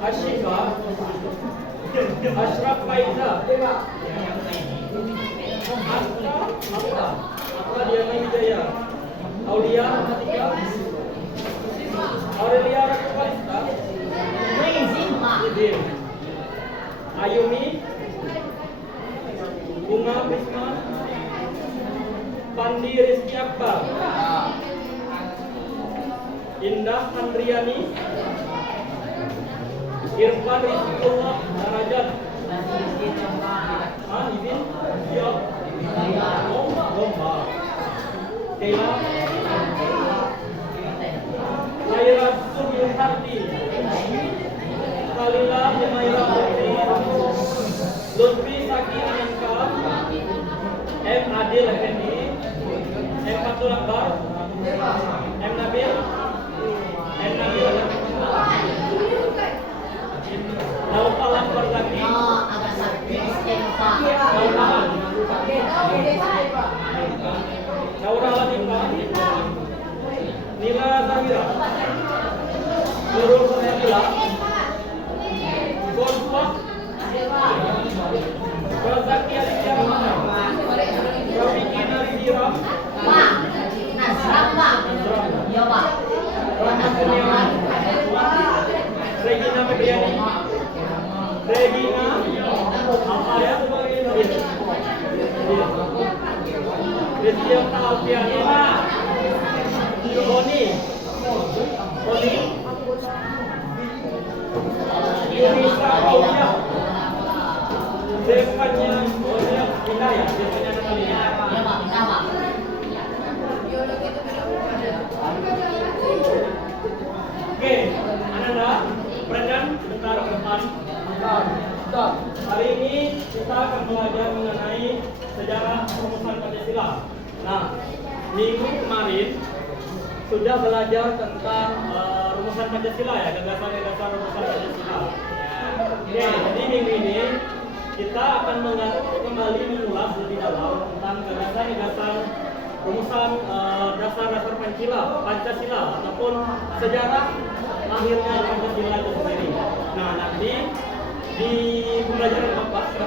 Ashifa, Ashraf Faiza, Atta Diana Wijaya, Aulia Matika, Aurelia Rakuvalista, Idin, Ayumi, Bunga Prisma, Pandi Rizky Akbar, Indah Andriani, Irfan Rizkyullah Darajat, Izin, Siap, Lomba, Kela, Laira Subyuharti, Kalila Yamaira Putri, Lutfi Saki Ananka, M. Adil Effendi, M. Fatul Akbar, M. Nabil, Naufal Akbar Zaki, Naura Latifah, Nila Zahira, Nurul Fadila, Gonfah, Razaki Aditya Muhammad, Rafiki Nazira, Rahmat Kurniawan, Regina Febriani, Regina, apa ya? Rizky Alfiani, Oni, Yunisa Aulia, Devanya Aulia, pindah ya, Devanya ada kali ya. Oke, Ananda, Brendan, sebentar ke depan. Hari ini kita akan belajar mengenai sejarah perumusan Pancasila. Nah, minggu kemarin sudah belajar tentang rumusan Pancasila ya, gagasan-gagasan rumusan Pancasila. Oke, jadi minggu ini kita akan kembali mengulas lebih dalam tentang gagasan-gagasan rumusan dasar-dasar Pancasila ataupun sejarah lahirnya Pancasila itu sendiri. Nah, nanti di pembelajaran Bapak,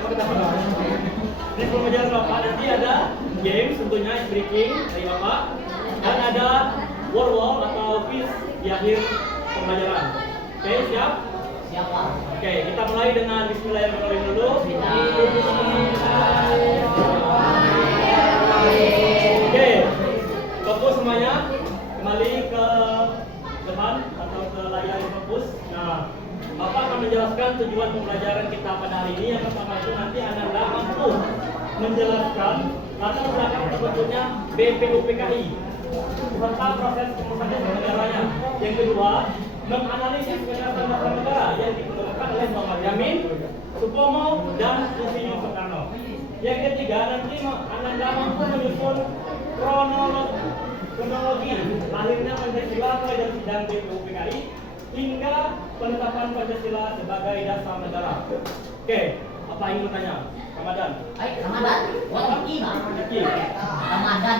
di pembelajaran Bapak nanti ada game tentunya ice breaking dari Bapak dan ada word wall atau quiz di akhir pembelajaran. Oke, siap? Siap, Pak. Oke, kita mulai dengan bismillahirrahmanirrahim dulu. Oke, fokus semuanya, kembali ke depan atau ke layar fokus. Nah, Bapak akan menjelaskan tujuan pembelajaran kita pada hari ini. Yang pertama itu nanti Anda mampu menjelaskan latar belakang terbentuknya BPUPKI serta proses perumusan negaranya. Yang kedua, menganalisis gagasan dasar negara yang dikemukakan oleh Muhammad Yamin, Supomo, dan Insinyur Soekarno. Yang ketiga, nanti Anda mampu menyusun kronologi lahirnya Pancasila mulai dari sidang BPUPKI hingga penetapan Pancasila sebagai dasar negara. Oke, apa ingin bertanya? Ramadan. Ramadan. Rizky. Ramadan.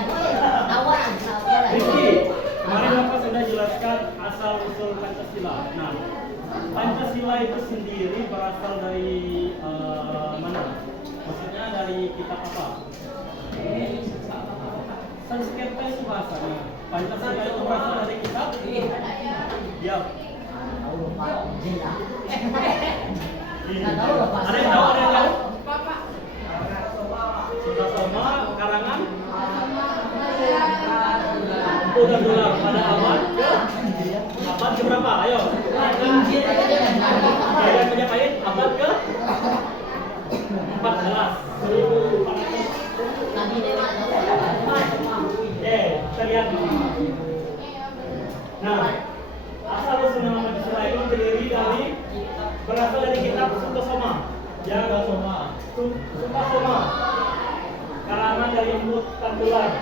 Rizky, kemarin Bapak sudah jelaskan asal usul Pancasila. Nah, Pancasila itu sendiri berasal dari mana? Maksudnya dari kitab apa? Sanskerta itu bahasanya. Pancasila itu berasal dari kitab? Ya. Ada yang tahu? Sutasoma, karangan udah dolar pada abad ke berapa? Ayo. Yang Majapahit abad ke 14. Oke, kita lihat. Nah, asal usul nama Pancasila itu terdiri dari berasal dari kitab Sutasoma. Sutasoma. Karangan dari Embut Tantular.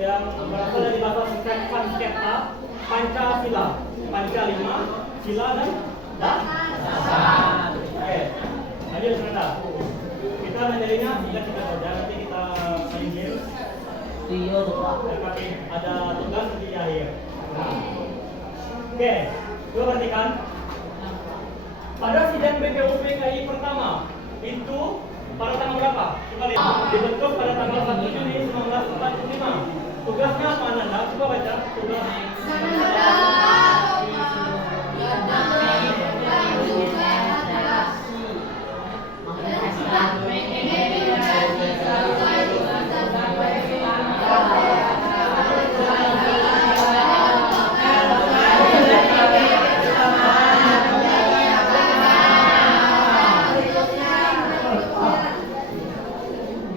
Yang berasal dari bahasa Sanskerta, Pancasila, Panca-5, Sila dan Dasar. Oke, lanjut sebentar. Kita menjadinya tidak saja, nanti kita main game. Ada tugas nanti di akhir. Oke, gue perhatikan. pada sidang BPUPKI pertama itu pada tanggal berapa? Coba lihat. Dibentuk pada tanggal 1 Juni 1945. Tugasnya apa Nanda? Coba baca. Tugas.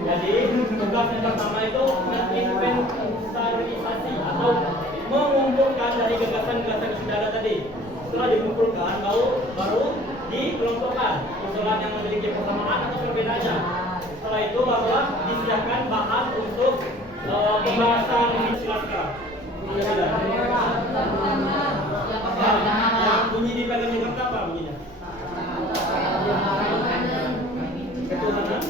Jadi tugas yang pertama itu menginventarisasi atau mengumpulkan dari gagasan-gagasan yang sudah ada tadi. Setelah dikumpulkan, baru dikelompokkan usulan yang memiliki persamaan atau perbedaannya. Setelah itu barulah disiapkan bahan untuk pembahasan silakan. Yang bunyi di piagam Jakarta apa bunyinya? Ketuhanan.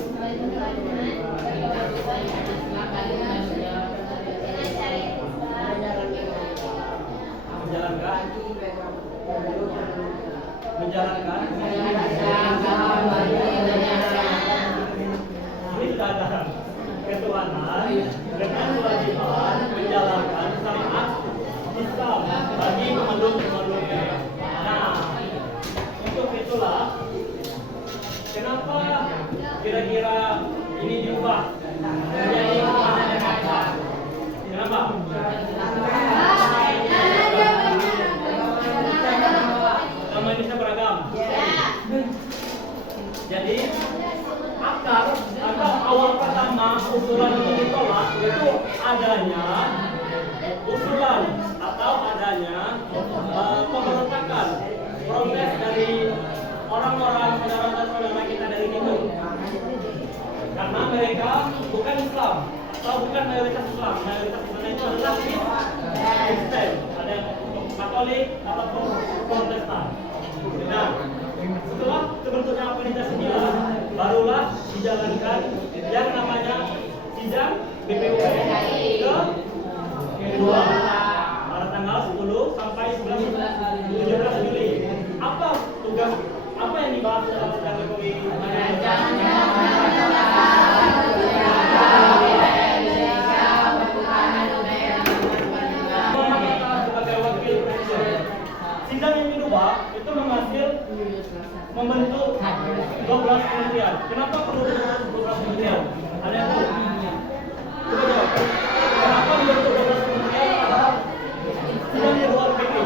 Menjalankan ini sudah ada ketuhanan dengan kewajiban menjalankan syariat Islam bagi pemeluk-pemeluknya. Nah, untuk itulah kenapa kira-kira ini diubah menjadi ketuhanan yang apa? Kenapa? Nama Indonesia beragam. Jadi akar atau awal pertama usulan itu ditolak itu adanya usulan atau adanya pemberontakan protes dari orang-orang saudara-saudara kita dari timur karena mereka bukan Islam atau bukan mayoritas Islam. Mayoritas Islam itu adalah Kristen, ada yang Katolik atau Protestan. Nah, setelah terbentuknya organisasi inilah barulah dijalankan yang namanya sidang BPUPKI kedua pada tanggal 10 sampai 17 Juli. Apa tugas apa yang dibahas dalam sidang BPUPKI? Sidang yang kedua itu membentuk 12 kementerian. Kenapa perlu 12 kementerian? Ada yang tahu? Coba jawab. Kenapa membentuk 12 kementerian? Padahal sidang kedua BPUPKI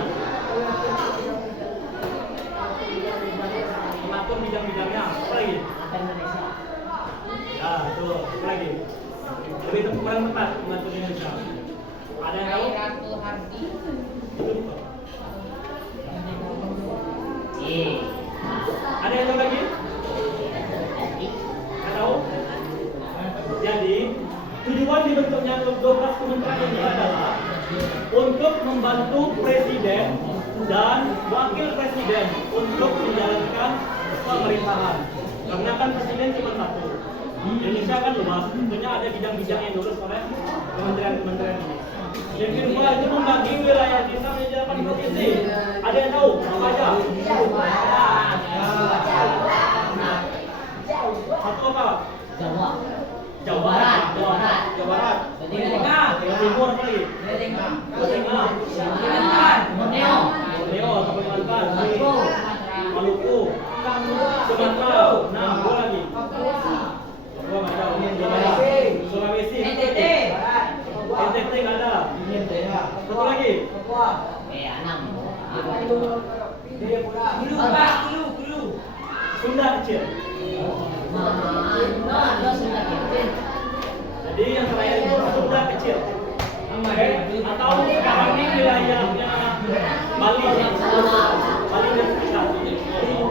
mengatur bidang-bidangnya. Apa lagi? Ya, itu apa lagi? Lebih kurang tepat mengatur Indonesia. Ada yang tahu? Itu bukan. Ada yang tahu lagi? Nggak tahu? Jadi tujuan dibentuknya 12 kementerian ini adalah untuk membantu presiden dan wakil presiden untuk menjalankan pemerintahan. Karena kan presiden cuma satu. Indonesia kan luas, tentunya ada bidang-bidang yang diurus oleh kementerian-kementerian ini. Yang kedua itu membagi wilayah kita menjadi 8 provinsi. Ada yang tahu apa aja? Satu apa? Jawa Barat. Jawa Barat. Jawa Timur apa lagi? Jawa Tengah. Borneo, Kalimantan. Maluku. Sumatera. Nah, dua lagi. Papua nggak ada. Sulawesi. NTT nggak ada. Satu lagi. Sunda kecil. Jadi yang terakhir itu Sunda kecil. Atau sekarang ini wilayahnya Bali. Bali dan sekitar.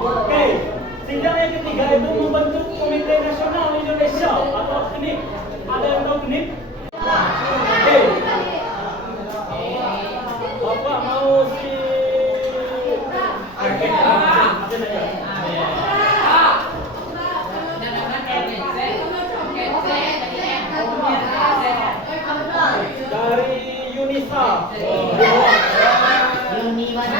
Oke. Sidang yang ketiga itu membentuk Komite Nasional Indonesia atau KNIP. Ada yang tahu KNIP? Oke. Bapak mau si dari Yunisa. Yuni mana?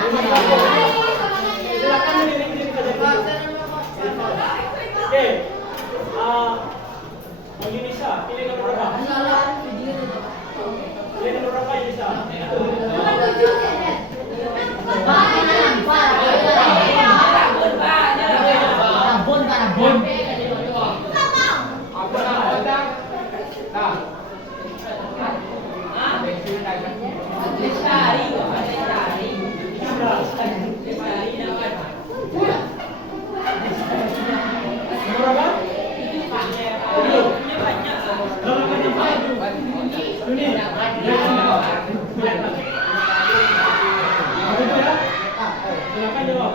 Silakan jawab.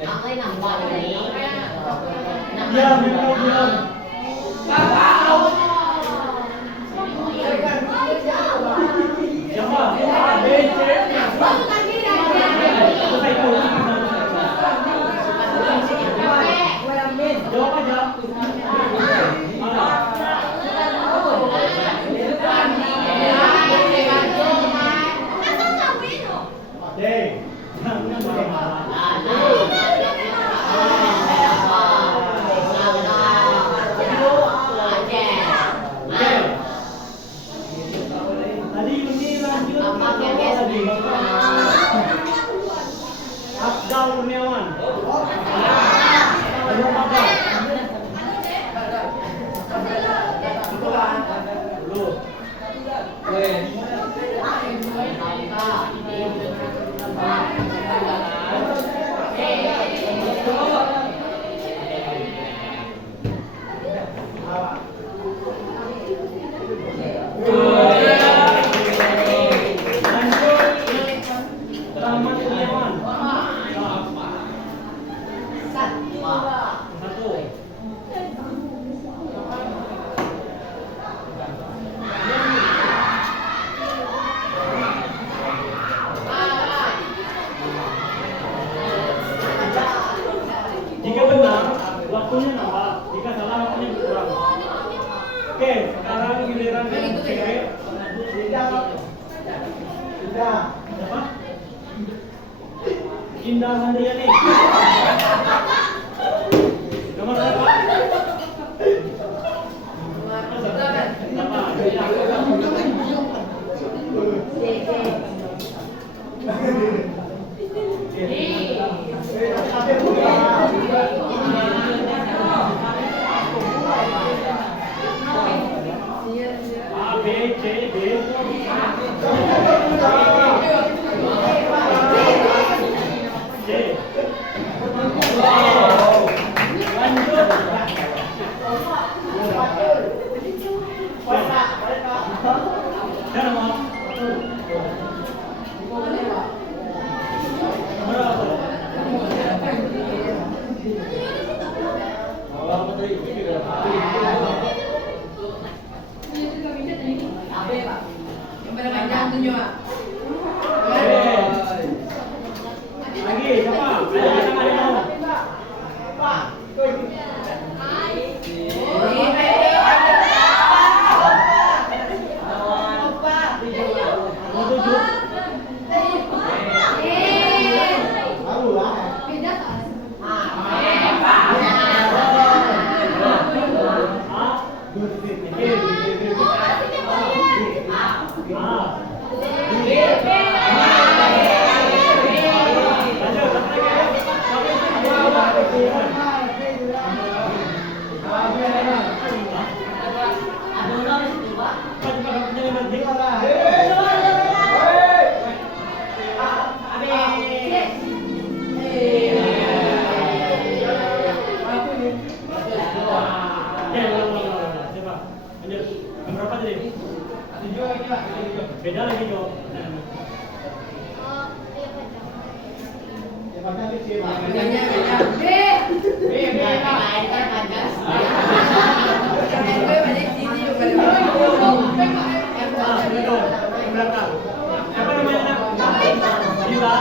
Ang ay nambal ni. Diam, diam. Siapa? A, B, C. Selesai itu. Jawab aja. Tadi ini lanjut Abdal Kurniawan. Jika benar, waktunya nambah. Jika salah, waktunya berkurang. Oke, sekarang giliran yang cewek. Siapa? Indah Handayani. Nomor berapa? A, B, C, D. C. Lanjut. Jangan mau. Lagi, siapa? Beda lagi Jo. Siapa namanya? Dila.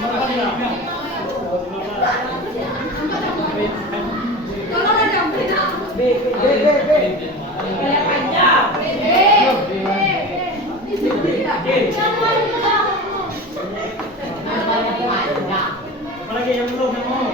Nomor berapa? Tolong ada beda. B. Apalagi yang belum yang mau?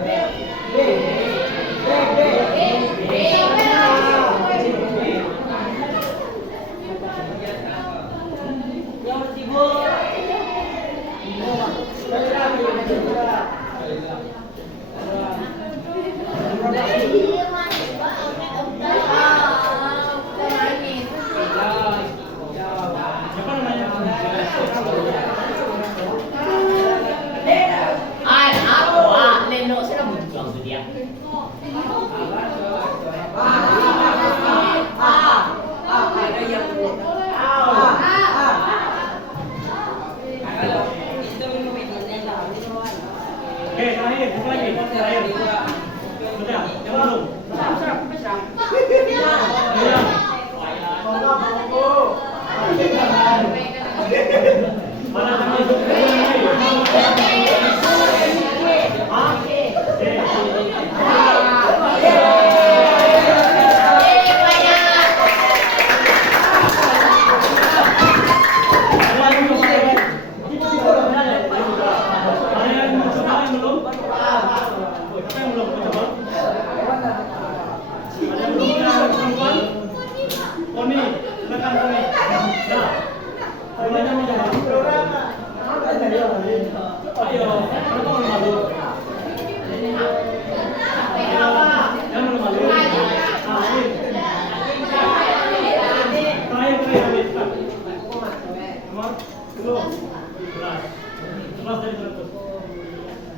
B. Oke, terakhir, satu lagi. Terakhir. Sudah, yang belum. Iya. Mana kami?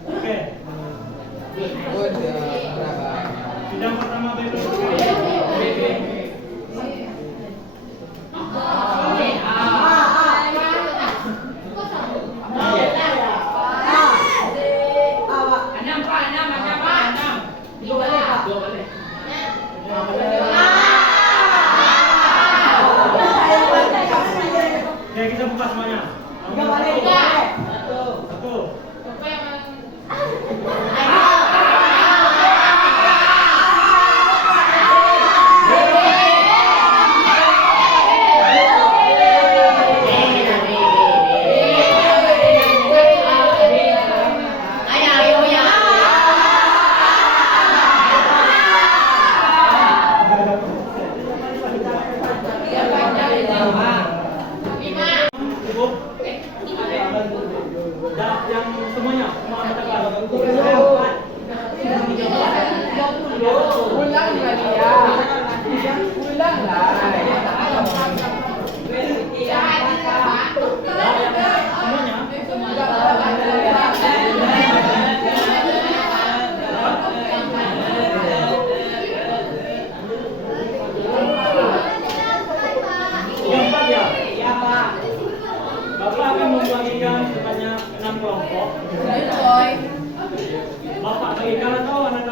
Oke. Sidang pertama BB. Oke, kita buka semuanya. Satu. Yang semuanya semua katakan ulang lah Bapak akan membagikan sebanyak 6 kelompok. Bapak bagikan atau anak